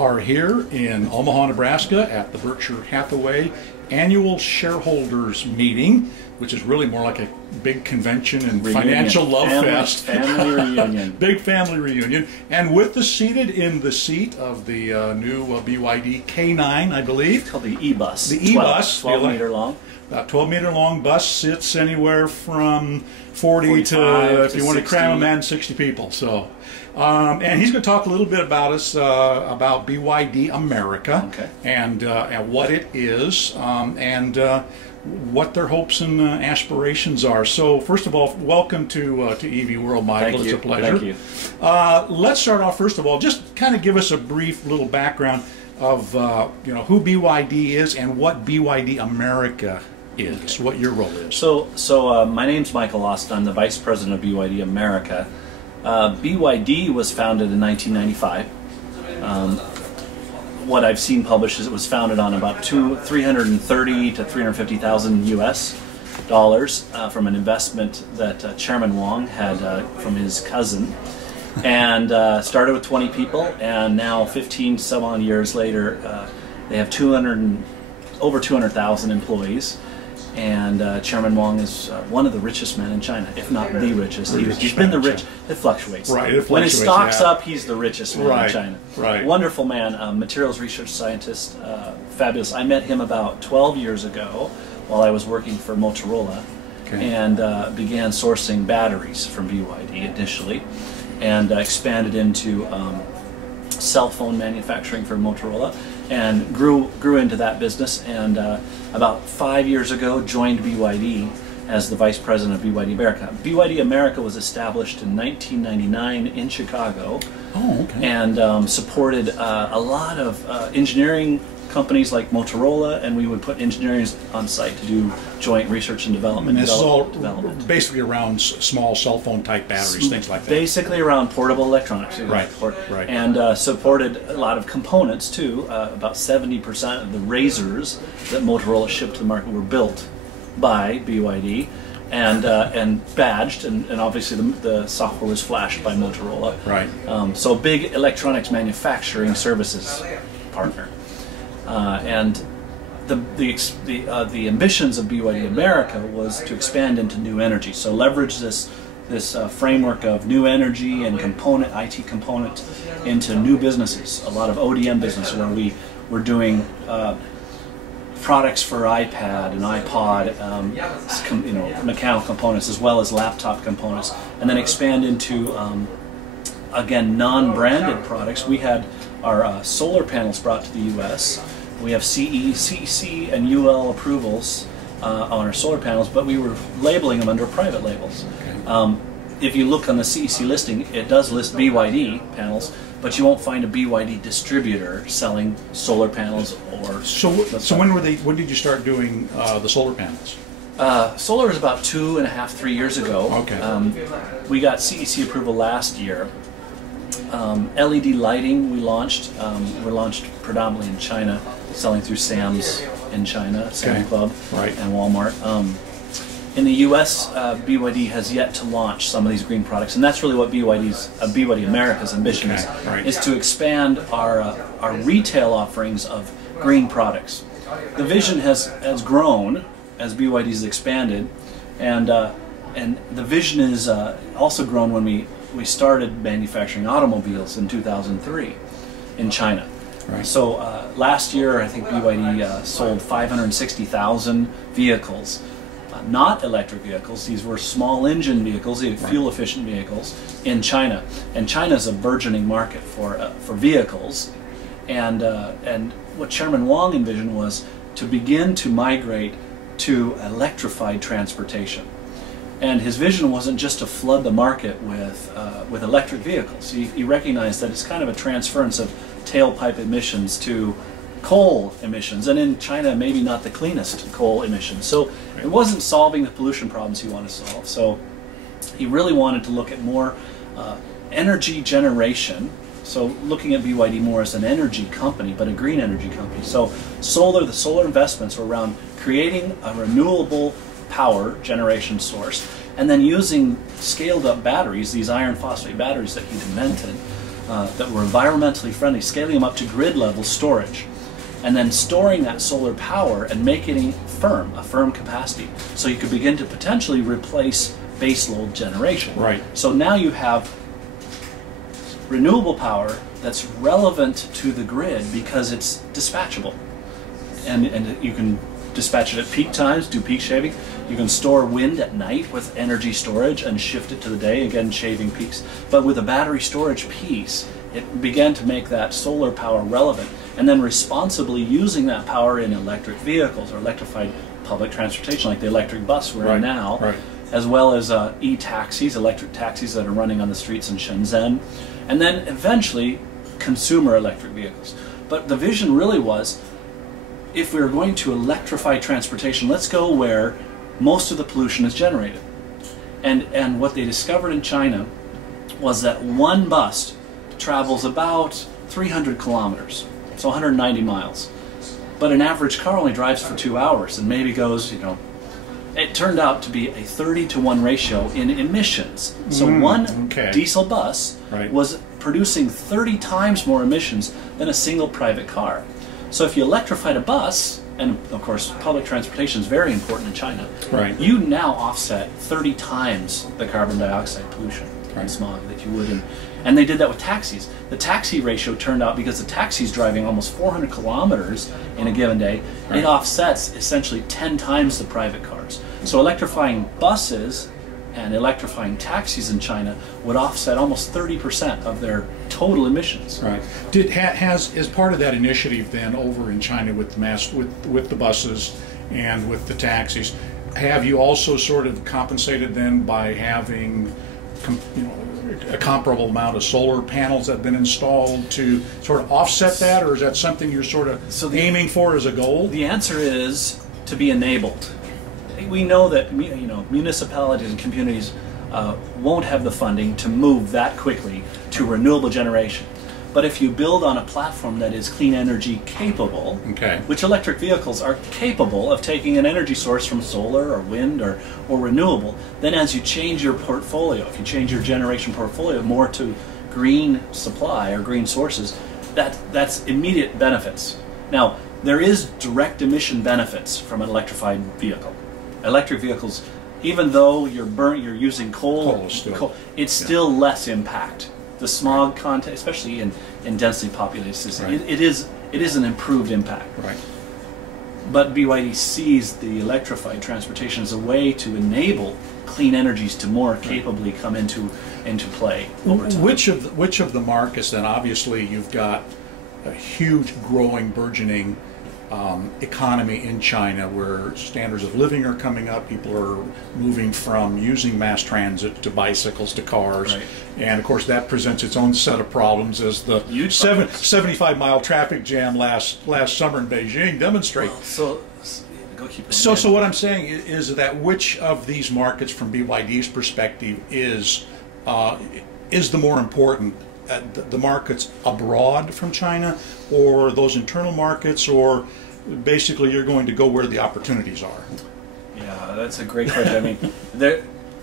are here in Omaha, Nebraska at the Berkshire Hathaway Annual Shareholders Meeting, which is really more like a big convention and financial love fest. Family reunion. Big family reunion. And with us seated in the seat of the new BYD K9, I believe. It's called the eBus. The eBus. 12 meter long. About 12-meter long bus, sits anywhere from 40 to, if you want to cram them in, 60 people. So, and he's going to talk a little bit about us, about BYD America, okay, and what it is, and what their hopes and aspirations are. So, first of all, welcome to EV World, Michael. It's a pleasure. Thank you. Let's start off, first of all, just kind of give us a brief little background of who BYD is and what BYD America is, what your role is. So my name's Michael Austin. I'm the Vice President of BYD America. BYD was founded in 1995. What I've seen published is it was founded on about $330,000 to $350,000 US dollars from an investment that Chairman Wang had from his cousin, and started with 20 people, and now 15 some odd years later they have over 200,000 employees. And Chairman Wang is one of the richest men in China, if not the richest. He's been the rich. It fluctuates. Right. It fluctuates, when his stock's up, he's the richest man in China. Right. Wonderful man, materials research scientist, fabulous. I met him about 12 years ago while I was working for Motorola, and began sourcing batteries from BYD initially, and expanded into cell phone manufacturing for Motorola, and grew into that business, and about 5 years ago joined BYD as the Vice President of BYD America. BYD America was established in 1999 in Chicago, and supported a lot of engineering companies like Motorola, and we would put engineers on site to do joint research and development. And this is all basically around small cell phone type batteries, things like that. Basically around portable electronics. Right. And supported a lot of components too. About 70% of the razors that Motorola shipped to the market were built by BYD, and badged, and obviously the software was flashed by Motorola. Right. So big electronics manufacturing services partner. And the ambitions of BYD America was to expand into new energy. So leverage this framework of new energy and IT component into new businesses. A lot of ODM business where we're doing products for iPad and iPod, mechanical components as well as laptop components, and then expand into again non-branded products. We had our solar panels brought to the U.S. We have CE, CEC, and UL approvals on our solar panels, but we were labeling them under private labels. If you look on the CEC listing, it does list BYD panels, but you won't find a BYD distributor selling solar panels or... So when did you start doing the solar panels? Solar is about 2.5, 3 years ago. Okay. We got CEC approval last year. LED lighting we launched. We're launched predominantly in China, selling through Sam's in China, Sam Club, and Walmart. In the U.S., BYD has yet to launch some of these green products, and that's really what BYD America's ambition is to expand our retail offerings of green products. The vision has grown as BYD's expanded, and the vision is also grown when we started manufacturing automobiles in 2003 in China. So last year, I think BYD sold 560,000 vehicles. Not electric vehicles. These were small engine vehicles, fuel-efficient vehicles in China. And China is a burgeoning market for vehicles. And what Chairman Wang envisioned was to begin to migrate to electrified transportation. And his vision wasn't just to flood the market with electric vehicles. He recognized that it's kind of a transference of tailpipe emissions to coal emissions, and in China maybe not the cleanest coal emissions. So it wasn't solving the pollution problems he wanted to solve. So he really wanted to look at more energy generation. So looking at BYD more as an energy company, but a green energy company. So the solar investments were around creating a renewable power generation source, and then using scaled up batteries, these iron phosphate batteries that he'd invented, that were environmentally friendly, scaling them up to grid level storage, and then storing that solar power and making it a firm capacity, so you could begin to potentially replace baseload generation. Right. So now you have renewable power that's relevant to the grid because it's dispatchable, and you can dispatch it at peak times, do peak shaving. You can store wind at night with energy storage and shift it to the day, again shaving peaks. But with a battery storage piece, it began to make that solar power relevant, and then responsibly using that power in electric vehicles or electrified public transportation, like the electric bus we're in now, as well as e-taxis, electric taxis that are running on the streets in Shenzhen, and then eventually consumer electric vehicles. But the vision really was, if we were going to electrify transportation, let's go where most of the pollution is generated. And what they discovered in China was that one bus travels about 300 kilometers, so 190 miles. But an average car only drives for 2 hours and maybe goes, it turned out to be a 30-to-1 ratio in emissions. So one diesel bus was producing 30 times more emissions than a single private car. So if you electrified a bus, and of course public transportation is very important in China, you now offset 30 times the carbon dioxide pollution and smog that you would in. And they did that with taxis. The taxi ratio turned out, because the taxi's driving almost 400 kilometers in a given day, it offsets essentially 10 times the private cars. So electrifying buses and electrifying taxis in China would offset almost 30% of their total emissions. Right. Is part of that initiative then over in China with the buses and with the taxis, have you also sort of compensated then by having a comparable amount of solar panels that have been installed to sort of offset that, or is that something you're sort of aiming for as a goal? The answer is to be enabled. We know that municipalities and communities won't have the funding to move that quickly to renewable generation. But if you build on a platform that is clean energy capable, which electric vehicles are capable of taking an energy source from solar or wind or renewable, then as you change your portfolio, if you change your generation portfolio more to green supply or green sources, that's immediate benefits. Now, there is direct emission benefits from an electrified vehicle. Electric vehicles, even though you're using coal, it's still less impact. The smog content, especially in densely populated systems, it is an improved impact. But BYD sees the electrified transportation as a way to enable clean energies to more capably come into play over time. Which of the markets then? Obviously, you've got a huge, growing, burgeoning economy in China, where standards of living are coming up. People are moving from using mass transit to bicycles to cars, and of course that presents its own set of problems, as the 75-mile traffic jam last summer in Beijing demonstrates. So what I'm saying is that which of these markets, from BYD's perspective, is the more important? The markets abroad from China, or those internal markets, or basically you're going to go where the opportunities are? Yeah, that's a great question. I mean,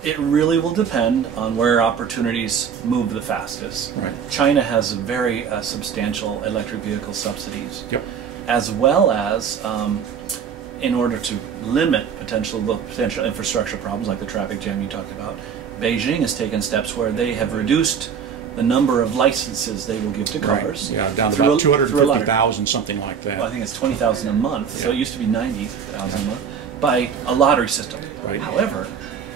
it really will depend on where opportunities move the fastest. China has very substantial electric vehicle subsidies, as well as in order to limit potential infrastructure problems like the traffic jam you talked about, Beijing has taken steps where they have reduced the number of licenses they will give to cars. Down to about 250,000, something like that. Well, I think it's 20,000 a month, so it used to be 90,000 a month, by a lottery system. However,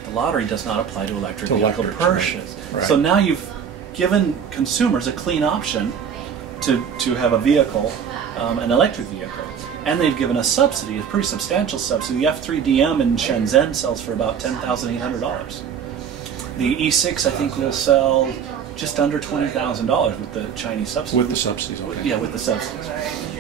the lottery does not apply to electric vehicle purchases. So now you've given consumers a clean option to have a vehicle, an electric vehicle. And they've given a subsidy, a pretty substantial subsidy. The F3DM in Shenzhen sells for about $10,800. The E6, I think, will sell just under $20,000 with the Chinese subsidies. With the subsidies, Yeah, with the subsidies.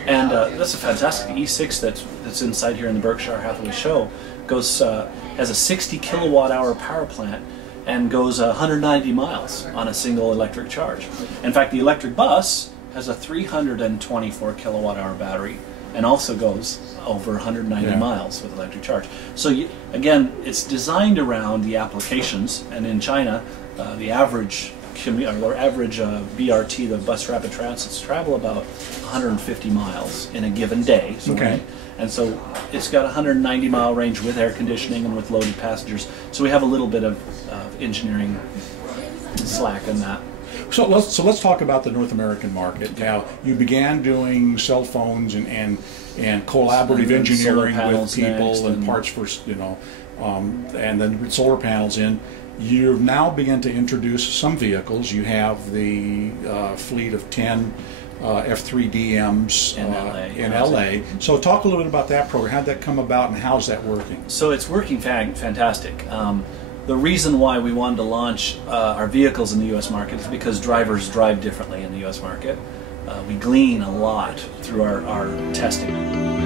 And that's a fantastic. The E6 that's inside here in the Berkshire Hathaway show has a 60 kilowatt-hour power plant and goes 190 miles on a single electric charge. In fact, the electric bus has a 324 kilowatt-hour battery and also goes over 190 miles with electric charge. So again, it's designed around the applications, and in China, the average our average BRT, the bus rapid transits, travel about 150 miles in a given day. So and so it's got a 190-mile range with air conditioning and with loaded passengers. So we have a little bit of engineering slack in that. So let's talk about the North American market. Now, you began doing cell phones and collaborative engineering with people and parts for, and then with solar panels in. You've now begun to introduce some vehicles. You have the fleet of 10 F3DMs in LA. So talk a little bit about that program. How did that come about and how's that working? So it's working fantastic. The reason why we wanted to launch our vehicles in the U.S. market is because drivers drive differently in the U.S. market. We glean a lot through our testing.